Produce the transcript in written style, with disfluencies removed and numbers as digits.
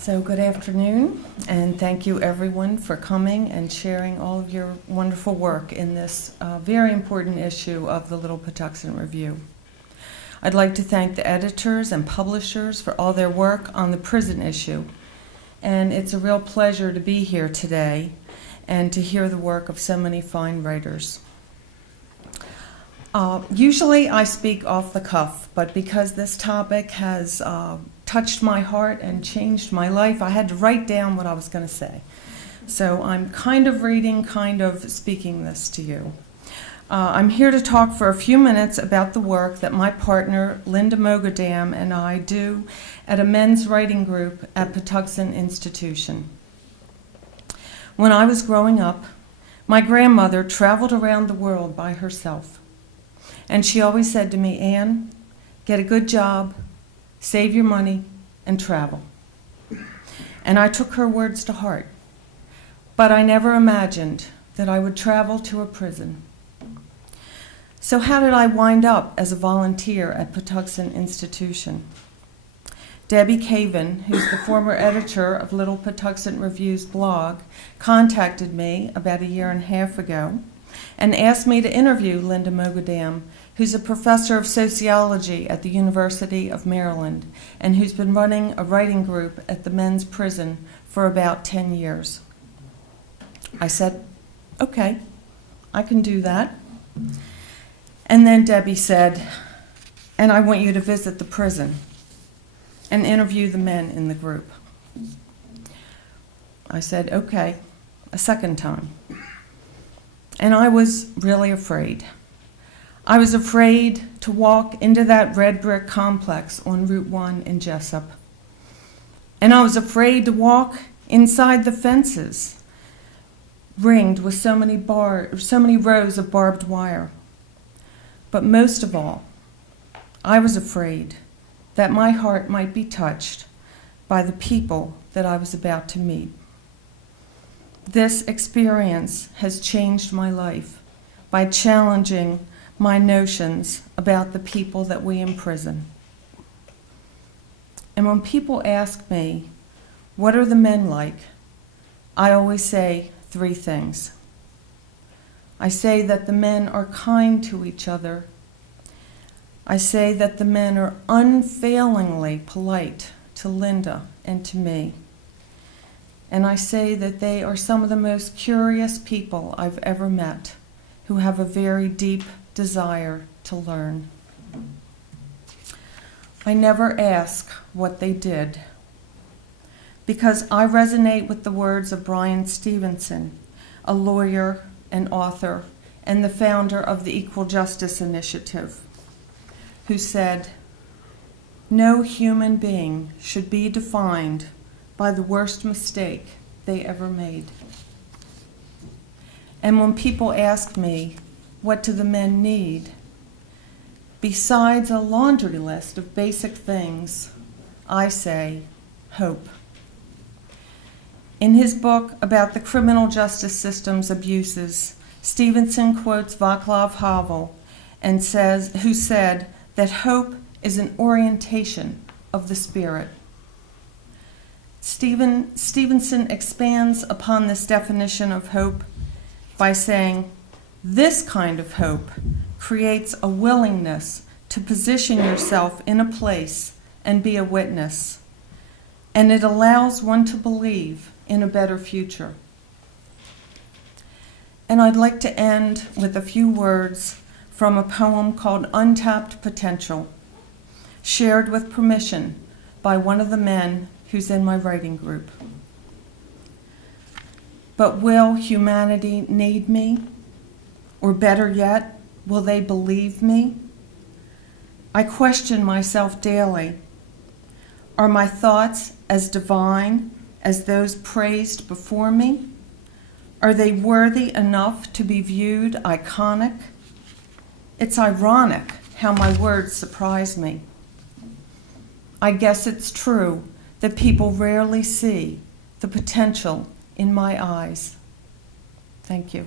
So good afternoon, and thank you everyone for coming and sharing all of your wonderful work in this very important issue of the Little Patuxent Review. I'd like to thank the editors and publishers for all their work on the prison issue. And it's a real pleasure to be here today and to hear the work of so many fine writers. Usually I speak off the cuff, but because this topic has touched my heart and changed my life, I had to write down what I was going to say. So I'm kind of reading, kind of speaking this to you. I'm here to talk for a few minutes about the work that my partner, Linda Mogadam, and I do at a men's writing group at Patuxent Institution. When I was growing up, my grandmother traveled around the world by herself. And she always said to me, "Anne, get a good job, save your money, and travel." And I took her words to heart. But I never imagined that I would travel to a prison. So how did I wind up as a volunteer at Patuxent Institution? Debbie Caven, who's the former editor of Little Patuxent Review's blog, contacted me about a year and a half ago and asked me to interview Linda Mogadam, who's a professor of sociology at the University of Maryland and who's been running a writing group at the men's prison for about 10 years. I said, okay, I can do that. And then Debbie said, and I want you to visit the prison and interview the men in the group. I said, okay, a second time. And I was really afraid. I was afraid to walk into that red brick complex on Route 1 in Jessup. And I was afraid to walk inside the fences, ringed with so many rows of barbed wire. But most of all, I was afraid that my heart might be touched by the people that I was about to meet. This experience has changed my life by challenging my notions about the people that we imprison. And when people ask me, what are the men like? I always say 3 things. I say that the men are kind to each other. I say that the men are unfailingly polite to Linda and to me. And I say that they are some of the most curious people I've ever met, who have a very deep desire to learn. I never ask what they did, because I resonate with the words of Bryan Stevenson, a lawyer, an author, and the founder of the Equal Justice Initiative, who said, "No human being should be defined by the worst mistake they ever made." And when people ask me, what do the men need? Besides a laundry list of basic things, I say, hope. In his book about the criminal justice system's abuses, Stevenson quotes Václav Havel and who said that hope is an orientation of the spirit. Stevenson expands upon this definition of hope by saying, this kind of hope creates a willingness to position yourself in a place and be a witness, and it allows one to believe in a better future. And I'd like to end with a few words from a poem called Untapped Potential, shared with permission by one of the men who's in my writing group. But will humanity need me? Or better yet, will they believe me? I question myself daily. Are my thoughts as divine as those praised before me? Are they worthy enough to be viewed iconic? It's ironic how my words surprise me. I guess it's true that people rarely see the potential in my eyes. Thank you.